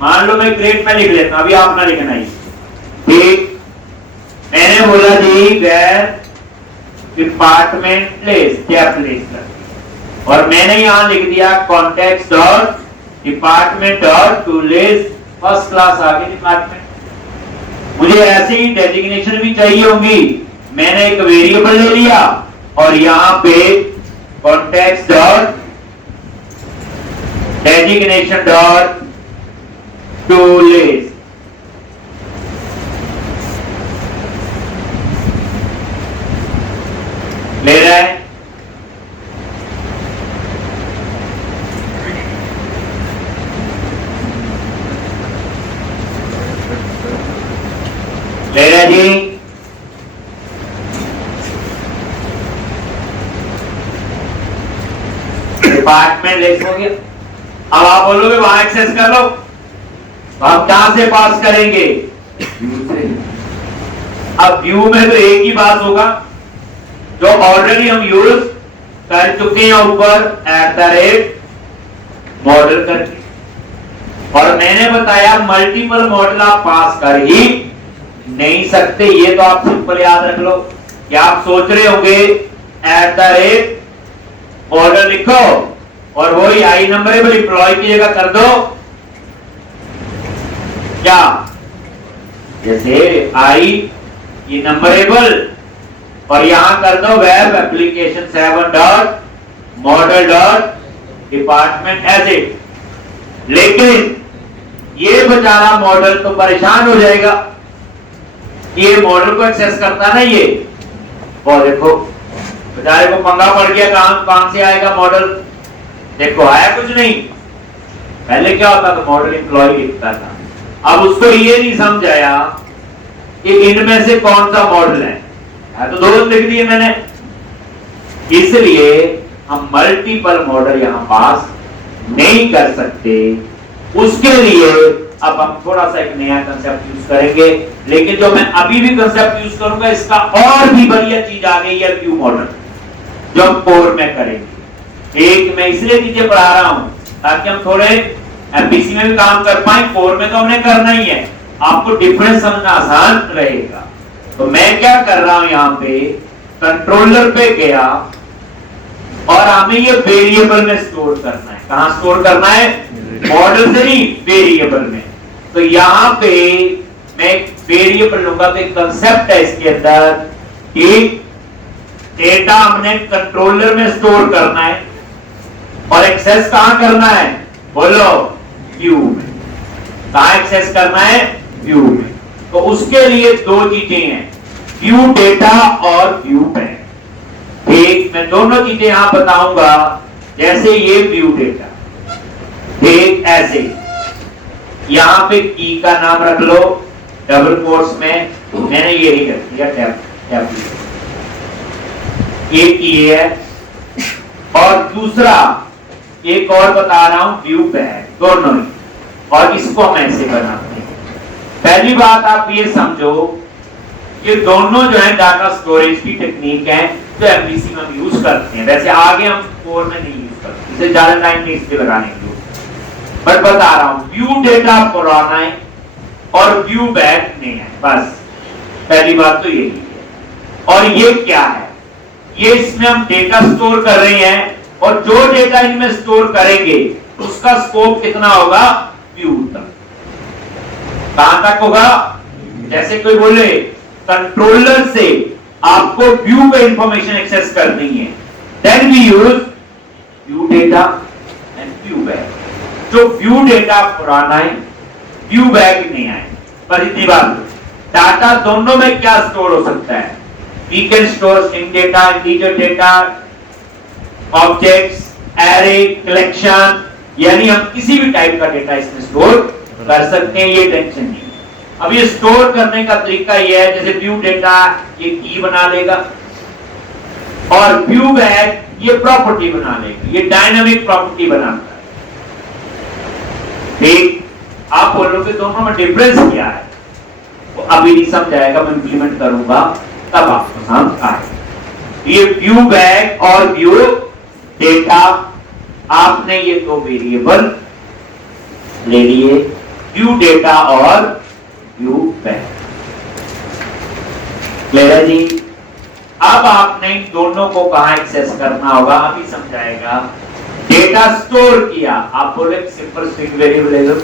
मान लो मैं ग्रेड में लिख लेता हूं, अभी आप ना लिखना ही, ठीक। मैंने बोला जी वेयर डिपार्टमेंट लिस्ट क्या लिस्ट, और मैंने यहां लिख दिया context dot department dot to list first class आगे डिपार्टमेंट। मुझे ऐसे ही डेजिग्नेशन भी चाहिए होंगी, मैंने एक वेरिएबल ले लिया और यहां पे context dot designation dot to list. ले रहा है, ले रहा जी। डिपार्टमेंट लिस्ट हो गया। अब आप बोलोगे वहां एक्सेस कर लो, तो हम कहां से पास करेंगे? व्यू से। अब व्यू में तो एक ही बात होगा जो ऑलरेडी हम यूज कर चुके हैं ऊपर @मॉडल करके, और मैंने बताया मल्टीपल मॉडल आप पास कर ही नहीं सकते। ये तो आप सिंपल याद रख लो कि आप सोच रहे होंगे @मॉडल लिखो और वही आई नंबरेबल एम्प्लॉय की जगह कर दो क्या, जैसे आई ये नंबरेबल और यहां कर दो web application 7 dot model dot department ऐसे। लेकिन ये बेचारा मॉडल तो परेशान हो जाएगा, ये मॉडल को एक्सेस करता ना ये, और देखो बेचारे को पंगा पड़ गया, कहां से आएगा मॉडल, देखो आया कुछ नहीं। पहले क्या होता था, मॉडल एम्प्लॉय लिखता था, अब उसको ये नहीं समझ आया कि इनमें से कौन सा मॉडल है, तो दो लिख दिए मैंने। इसलिए हम मल्टीपल मॉडल यहां पास नहीं कर सकते। उसके लिए अब हम थोड़ा सा एक नया कंसेप्ट यूज करेंगे, लेकिन जो मैं अभी भी कंसेप्ट यूज करूंगा इसका और भी बढ़िया चीज आ गई है, व्यू मॉडल, जो हम कोर में करेंगे। एक मैं इसलिए चीजें पढ़ा रहा हूं ताकि हम थोड़े एमपीसी में भी काम कर पाए, कोर में तो हमने करना ही है, आपको डिफरेंस समझना आसान रहेगा। तो मैं क्या कर रहा हूं, यहां पे कंट्रोलर पे गया और हमें ये वेरिएबल में स्टोर करना है। कहां स्टोर करना है? मॉडल से नहीं, वेरिएबल में। तो यहां पे मैं एक वेरिएबल लूंगा, तो एक कंसेप्ट है इसके अंदर कि डेटा हमने कंट्रोलर में स्टोर करना है और एक्सेस कहां करना है? बोलो, व्यू में। कहां एक्सेस करना है? व्यू में। तो उसके लिए दो चीजें हैं, व्यू डेटा और व्यू बैंक। ठीक, मैं दोनों चीजें यहां बताऊंगा। जैसे ये व्यू डेटा, ठीक, ऐसे यहां पे की का नाम रख लो डबल कोट्स में, मैंने ये ही रख दिया टैब। एक ये है, और दूसरा एक और बता रहा हूं, व्यू बैंक, दोनों ही। और इसको हम ऐसे बनाते हैं। पहली बात आप ये समझो, ये दोनों जो है डाटा स्टोरेज की टेक्निक है जो एमवीसी में हम यूज करते हैं। वैसे आगे हम कोर में नहीं यूज करते, इसे ज्यादा टाइम नहीं इसके लगाने की, बट बता रहा हूं व्यू डेटा पुराना है और व्यू बैक नहीं है, बस पहली बात तो यही है। और ये क्या है? ये इसमें हम डेटा स्टोर कर रहे हैं और जो डेटा इनमें स्टोर करेंगे उसका स्कोप कितना होगा? व्यू तक। कहां तक होगा? जैसे कोई बोले कंट्रोलर से आपको व्यू पे इंफॉर्मेशन एक्सेस करनी है, then we use view data and view back. जो व्यू डेटा पुराना है, व्यू बैक नहीं आए, पर इतनी बात डाटा दोनों में क्या स्टोर हो सकता है? We can store string data, integer data, objects, array, collection, यानी हम किसी भी टाइप का डेटा इसमें स्टोर कर सकते हैं, ये टेंशन नहीं। अब ये स्टोर करने का तरीका ये है, जैसे व्यू डेटा ये की बना लेगा और व्यू बैग ये प्रॉपर्टी बना लेगा, ये डायनामिक प्रॉपर्टी बनाता है। ठीक, आप बोलोगे दोनों में डिफरेंस क्या है? तो अभी नहीं समझ आएगा, मैं इंप्लीमेंट करूंगा तब आपको समझ आएगा। ये व्यू बैग और व्यू डेटा, आपने ये दो वेरिएबल ले लिए, व्यू डेटा और व्यू बैग। क्लियर है जी? अब आपने इन दोनों को कहां एक्सेस करना होगा, अभी समझाएगा। डेटा स्टोर किया, आप बोले सिंपल स्ट्रिंग वेरिएबल ले लो,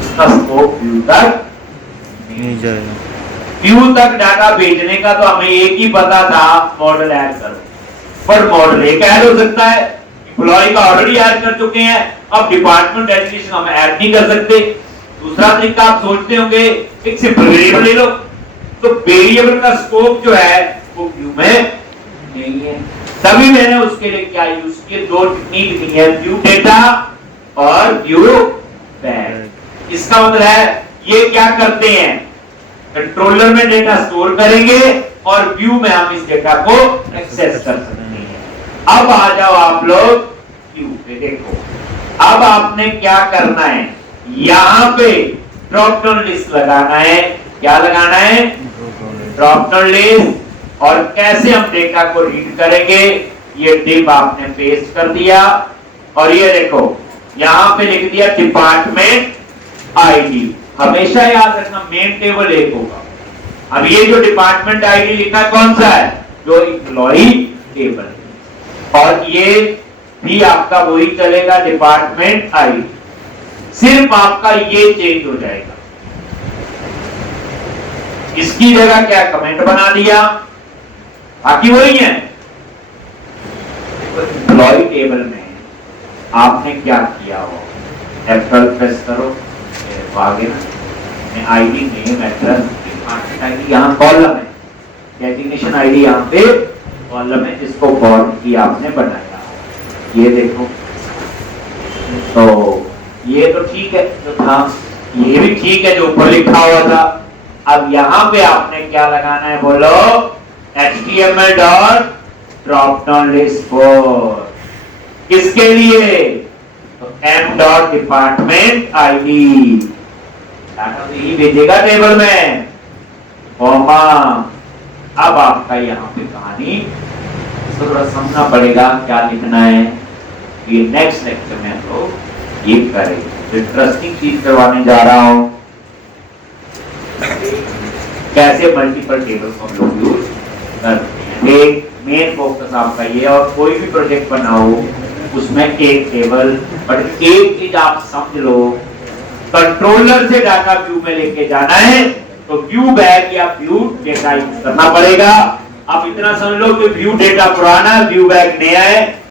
उसका स्कोप व्यू तक नहीं जाएगा। व्यू तक डाटा भेजने का तो हमें एक ही पता था, मॉडल ऐड करो। पर मॉडल एक ऐड हो सकता है, एम्प्लॉय का ऑलरेडी ऐड कर चुके हैं, अब डिपार्टमेंट डेजिग्नेशन हम ऐड नहीं कर सकते। दूसरा तरीका आप सोचते होंगे, एक सिंपल वेरिएबल ले लो, तो वेरिएबल का स्कोप जो है वो व्यू में नहीं है। तभी मैंने उसके लिए क्या यूज किया, दो टेक्निक दी है, व्यू डेटा और व्यू बैग। इसका मतलब है ये क्या करते हैं, कंट्रोलर में डेटा स्टोर करेंगे और व्यू में हम इस डेटा को एक्सेस कर सकते हैं। अब आ जाओ आप लोग व्यू पे, देखो अब आपने क्या करना है, यहां पे ड्रॉप डाउन लिस्ट लगाना है। क्या लगाना है? Drop down list. और कैसे हम डेटा को रीड करेंगे, ये डिप आपने पेस्ट कर दिया और ये देखो यहां पे लिख दिया डिपार्टमेंट आईडी। हमेशा याद रखना मेन टेबल एक होगा। अब ये जो डिपार्टमेंट आईडी लिखा कौन सा है, जो एम्प्लॉई टेबल, और ये भी आपका वही चलेगा डिपार्टमेंट आईडी, सिर्फ आपका ये चेंज हो जाएगा। इसकी जगह क्या कमेंट बना दिया, बाकी वही है। एम्प्लॉय टेबल में आपने क्या किया हो, F12 प्रेस करो, आगे ना ID name address department ID, यहाँ कॉलम है, डेजिग्नेशन आईडी यहाँ पे कॉलम है, जिसको बॉर्ड की आपने बनाया। ये देखो, तो ये तो ठीक है जो था, ये भी ठीक है जो ऊपर लिखा हुआ था। अब यहाँ पे आपने क्या लगाना है, बोलो HTML dot drop down list for, किसके लिए, तो M dot department ID, data तो यही भेजेगा टेबल में, कॉमा। अब आपका यहाँ पे कहानी इसको थोड़ा समझना पड़ेगा क्या लिखना है, ये नेक्स्ट लेक्चर में हम लोग ये करेंगे। इंटरेस्टिंग चीज करवाने जा रहा हूं, कैसे मल्टीपल टेबल्स हम लोग यूज करते हैं। एक मेन फोकस आपका ये, और कोई भी प्रोजेक्ट बनाओ उसमें एक टेबल, बट एक चीज आप समझ लो, कंट्रोलर से डाटा व्यू में लेके जाना है तो व्यू बैग या व्यू डेटा यूज करना पड़ेगा। आप इतना समझ लो कि व्यू डेटा पुराना, व्यू बैग नया है,